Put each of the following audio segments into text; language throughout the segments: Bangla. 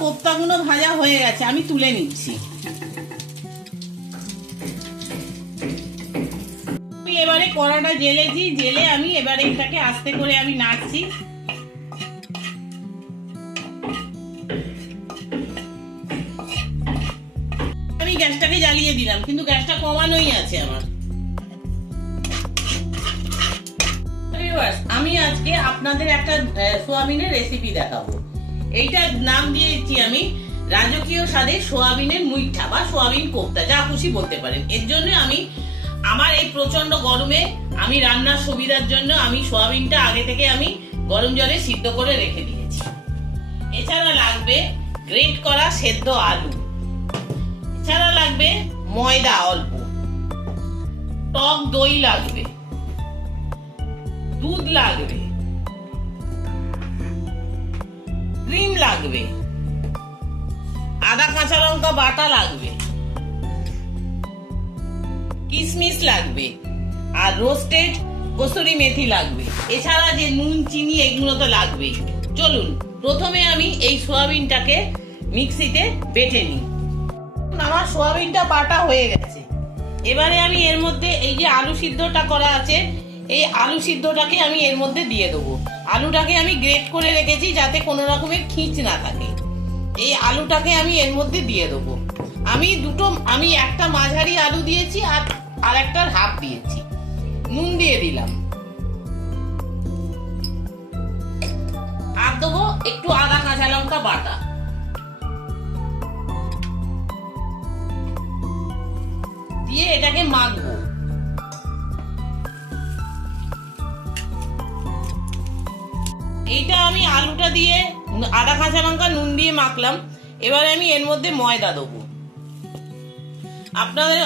কোপ্তাগুলো ভাজা হয়ে গেছে, আমি তুলে নিচ্ছি। এবারে কড়াটা জেলেছি, জেলে আমি এবারে এটাকে আস্তে করে আমি নাড়ছি। আমি গ্যাসটাকে জ্বালিয়ে দিলাম, কিন্তু গ্যাসটা কমানোই আছে আমার। আমি আজকে আপনাদের একটা সোয়াবিনের রেসিপি দেখাবো। এইটার নাম দিয়েছি আমি রাজকীয় স্বাদের সোয়াবিনের মুইঠা বা সোয়াবিন কোপ্তা, যা খুশি বলতে পারেন। এর জন্য আমি আমার এই প্রচন্ড গরমে আমি রান্নার সুবিধার জন্য আমি সোয়াবিনটা আগে থেকে আমি গরম জলে সিদ্ধ করে রেখে দিয়েছি। এছাড়া লাগবে গ্রেট করা সেদ্ধ আলু, এছাড়া লাগবে ময়দা অল্প, টক দই লাগবে, দুধ লাগবে, ক্রিম লাগবে, আদা কাঁচা লঙ্কা বাটা লাগবে, কিশমিশ লাগবে, আর রোস্টেড কসুরি মেথি লাগবে। এছাড়া যে নুন চিনি এগুলো তো লাগবেই। চলুন প্রথমে আমি এই সোয়াবিনটাকে মিক্সিতে বেটে নিই। আমার সোয়াবিনটা বাটা হয়ে গেছে। এবারে আমি এর মধ্যে এই যে আলু সিদ্ধটা করা আছে, এই আলু সিদ্ধটাকে আমি এর মধ্যে দিয়ে দেবো। আলুটাকে আমি গ্রেট করে রেখেছি যাতে কোনো রকমের খিঁচ না থাকে। এই আলুটাকে আমি এর মধ্যে দিয়ে দেবো। আমি একটা মাঝারি আলু দিয়েছি আর একটার হাফ দিয়েছি। নুন দিয়ে দিলাম, আর দেবো একটু আদা কাঁচা লঙ্কা বাটা। দিয়ে এটাকে মাখবো। এইটা আমি আলুটা দিয়ে আদা কাঁচা লঙ্কা নুন দিয়ে মাখলাম। এবারে আমি এর মধ্যে ময়দা দেবো।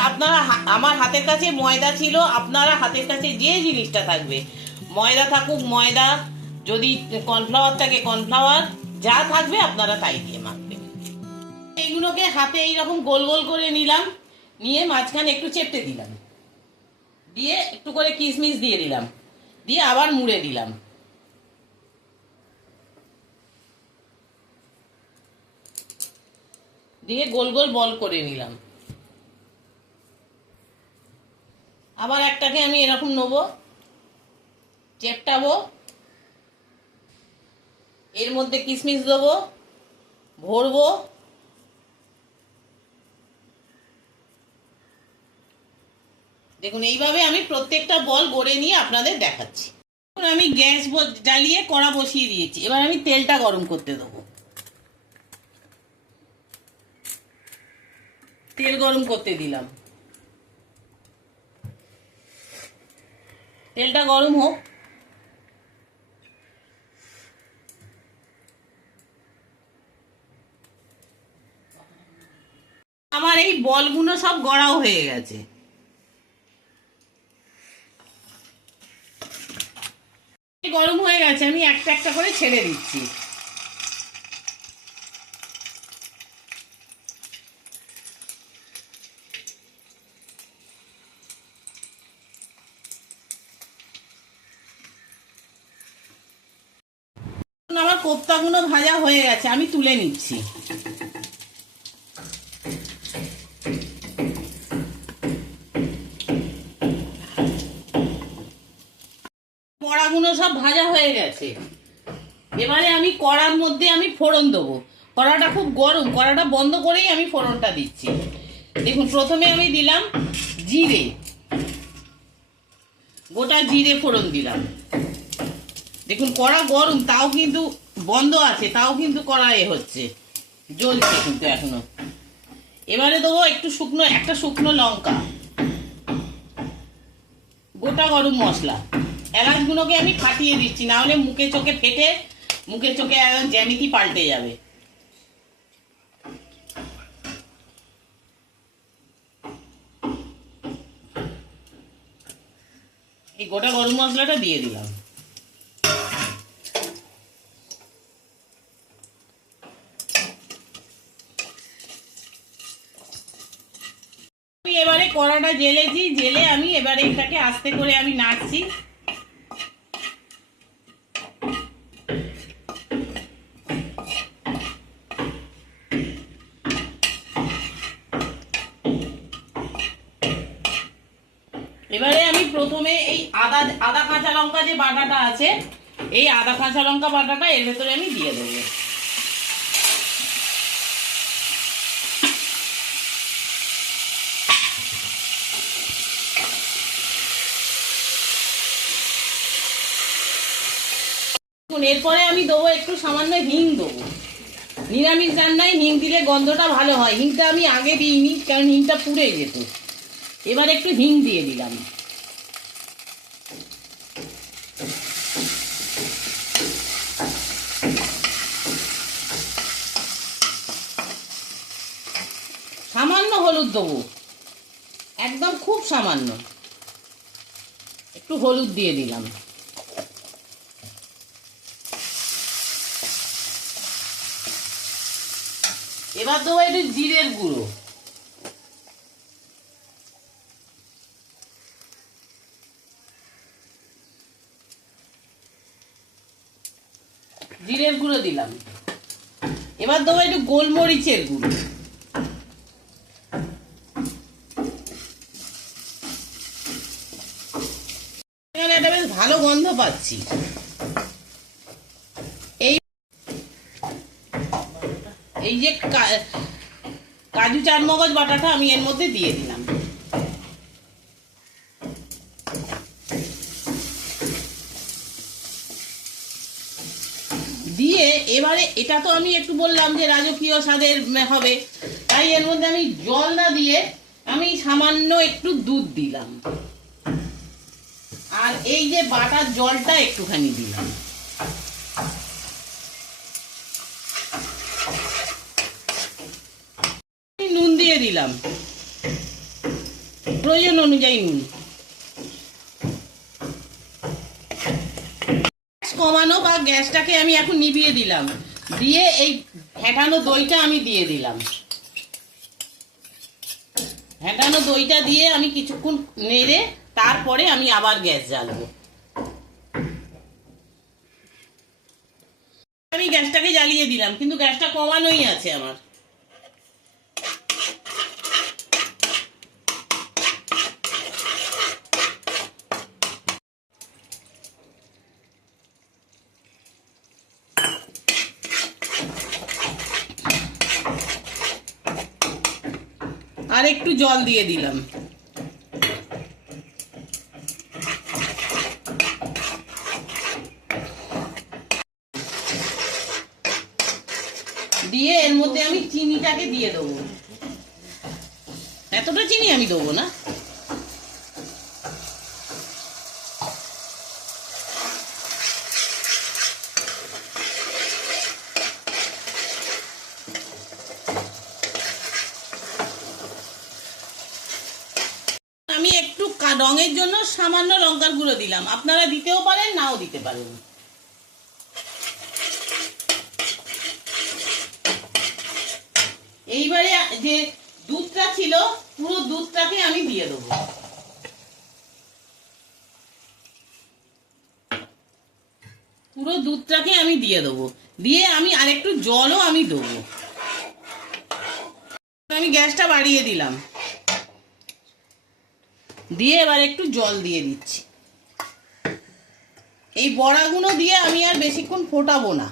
আপনারা আমার হাতের কাছে ময়দা ছিল, আপনারা হাতের কাছে যে জিনিসটা থাকবে, ময়দা থাকুক ময়দা, যদি কর্নফ্লাওয়ার থাকে কর্নফ্লাওয়ার, যা থাকবে আপনারা তাই দিয়ে মাখবেন। এইগুলোকে হাতে এইরকম গোল গোল করে নিলাম, নিয়ে মাঝখানে একটু চেপটে দিলাম, দিয়ে একটু করে কিশমিশ দিয়ে দিলাম, দিয়ে আবার মুড়ে দিলাম। দিয়ে গোল গোল বল করে নিলাম। আবার একটাকে আমি এরকম নেবো, চেপটাবো, এর মধ্যে কিশমিশ দেবো, ভরবো, দেখুন এইভাবে আমি প্রত্যেকটা বল গড়ে নিয়ে আপনাদের দেখাচ্ছি। এখন আমি গ্যাস জ্বালিয়ে কড়া বসিয়ে দিয়েছি। এবার আমি তেলটা গরম করতে দেবো। তেল গরম করতে দিলাম, তেলটা গরম হোক। আমার এই বলগুলো সব গড়াও হয়ে গেছে। গরম হয়ে গেছে, আমি একটা একটা করে ছেড়ে দিচ্ছি। আমার কোপ্তাগুলো ভাজা হয়ে গেছে, আমি তুলে নিচ্ছি। কড়াগুলো সব ভাজা হয়ে গেছে। এবারে আমি কড়ার মধ্যে আমি ফোড়ন দেবো। কড়াটা খুব গরম, কড়াটা বন্ধ করেই আমি ফোড়নটা দিচ্ছি। দেখুন প্রথমে আমি দিলাম জিরে, গোটা জিরে ফোড়ন দিলাম। দেখুন কড়া গরম, তাও কিন্তু বন্ধ আছে, তাও কিন্তু কড়াই হচ্ছে, জ্বলছে কিন্তু এখনো। এবারে দেবো একটা শুকনো লঙ্কা, গোটা গরম মশলা। এলাচগুলোকে আমি ফাটিয়ে দিচ্ছি, না হলে মুখে চোখে ফেটে মুখে চোখে একদম জ্যামিতি পাল্টে যাবে। এই গোটা গরম মশলাটা দিয়ে দিলাম। এবারে কড়াটা জেলেছি, জেলে আমি এবারে এটাকে আস্তে করে আমি নাড়ছি। এবারে আমি প্রথমে এই আদা আদা কাঁচা লঙ্কা যে বাটাটা আছে, এই আদা কাঁচা লঙ্কা বাটাটা এর ভেতরে আমি দিয়ে দেবো। এরপরে আমি দেবো একটু সামান্য হিং দেবো। নিরামিষ রান্নায় হিং দিলে গন্ধটা ভালো হয়। হিংটা আমি আগে দিইনি, কারণ হিংটা পুড়ে যেত। এবার একটু হিং দিয়ে দিলাম। সামান্য হলুদ দেবো, একদম খুব সামান্য একটু হলুদ দিয়ে দিলাম। এবার দেবো একটু জিরের গুঁড়ো, জিরের গুঁড়ো দিলাম। এবার দেবো একটু গোলমরিচের গুঁড়ো। একটা বেশ ভালো গন্ধ পাচ্ছি। এই যে কাজু চারমগজ বাটাটা আমি এর মধ্যে দিয়ে দিলাম। দিয়ে এবারে এটা তো আমি একটু বললাম যে রাজকীয় স্বাদের হবে, তাই এর মধ্যে আমি জল না দিয়ে আমি সামান্য একটু দুধ দিলাম, আর এই যে বাটার জলটা একটুখানি দিলাম। নুন দিয়ে দিলাম, প্রয়োজন অনুযায়ী নুন। কমানো বা গ্যাসটাকে আমি এখন নিভিয়ে দিলাম, দিয়ে এই ফেটানো দইটা আমি দিয়ে দিলাম। ফেটানো দইটা দিয়ে আমি কিছুক্ষণ নেড়ে তারপরে আমি আবার গ্যাস জ্বালবো। আমি গ্যাসটাকে জ্বালিয়ে দিলাম, কিন্তু গ্যাসটা কমানোই আছে আমার। আর একটু জল দিয়ে দিলাম। দিয়ে এর মধ্যে আমি চিনিটাকে দিয়ে দেবো। এতটা চিনি আমি দেবো না, আমি একটু রঙের জন্য সামান্য লঙ্কার গুঁড়ো দিলাম, আপনারা দিতেও পারেন নাও দিতে পারেন। এইবারে যে দুধটা ছিল পুরো দুধটাকে আমি দিয়ে দেবো। পুরো দুধটাকে আমি দিয়ে দেবো, দিয়ে আমি আরেকটু জলও আমি দেবো। আমি গ্যাসটা বাড়িয়ে দিলাম, দিয়ে এবার একটু জল দিয়ে দিচ্ছি। এই বড়াগুলো দিয়ে আমি আর বেশিক্ষণ ফোটাবো না।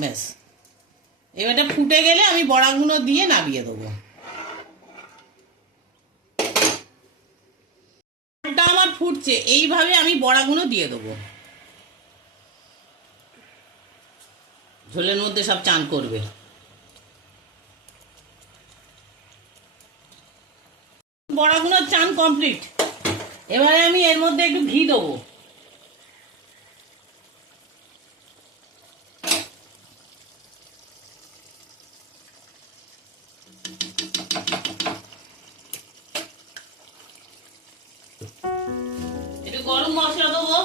ব্যাস, এবারটা ফুটে গেলে আমি বড়াগুলো দিয়ে নামিয়ে দেবো। আমার ফুটছে, এইভাবে আমি বড়াগুলো দিয়ে দেবো। ঝোলের মধ্যে সব চান করবে। বড়াগুলোর চান কমপ্লিট। এবারে আমি এর মধ্যে একটু ঘি দেবো। একটু গরম মশলা দেবো,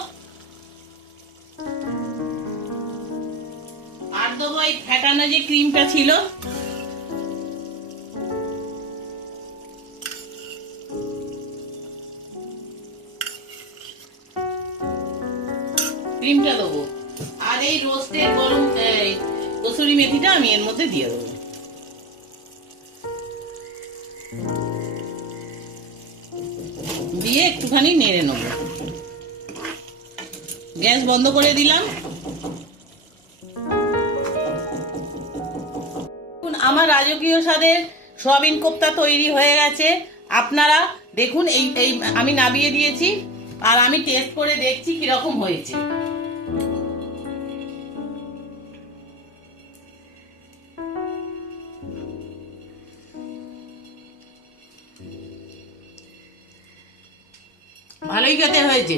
আর দেবো এই ফেটানো যে ক্রিমটা ছিল, ক্রিমটা দেবো, আর এই রোস্টের গরম কসুরি মেথিটা আমি এর মধ্যে দিয়ে দেবো। দিয়ে একটুখানি নেড়ে নেব। গ্যাস বন্ধ করে দিলাম। আমার রাজকীয় স্বাদের সয়াবিন কোপ্তা তৈরি হয়ে গেছে। আপনারা দেখুন, এই আমি নামিয়ে দিয়েছি আর আমি টেস্ট করে দেখছি কিরকম হয়েছে। ভালোই খেতে হয়েছে।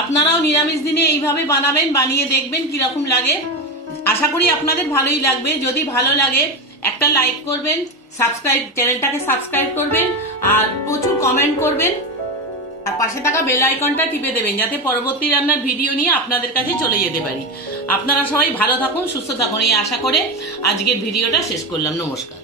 আপনারাও নিরামিষ দিনে এইভাবে বানাবেন, বানিয়ে দেখবেন কিরকম লাগে। আশা করি আপনাদের ভালোই লাগবে। যদি ভালো লাগে একটা লাইক করবেন, চ্যানেলটাকে সাবস্ক্রাইব করবেন আর প্রচুর কমেন্ট করবেন, আর পাশে থাকা বেল আইকনটা টিপে দেবেন যাতে পরবর্তী রান্নার ভিডিও নিয়ে আপনাদের কাছে চলে যেতে পারি। আপনারা সবাই ভালো থাকুন, সুস্থ থাকুন এই আশা করে আজকের ভিডিওটা শেষ করলাম। নমস্কার।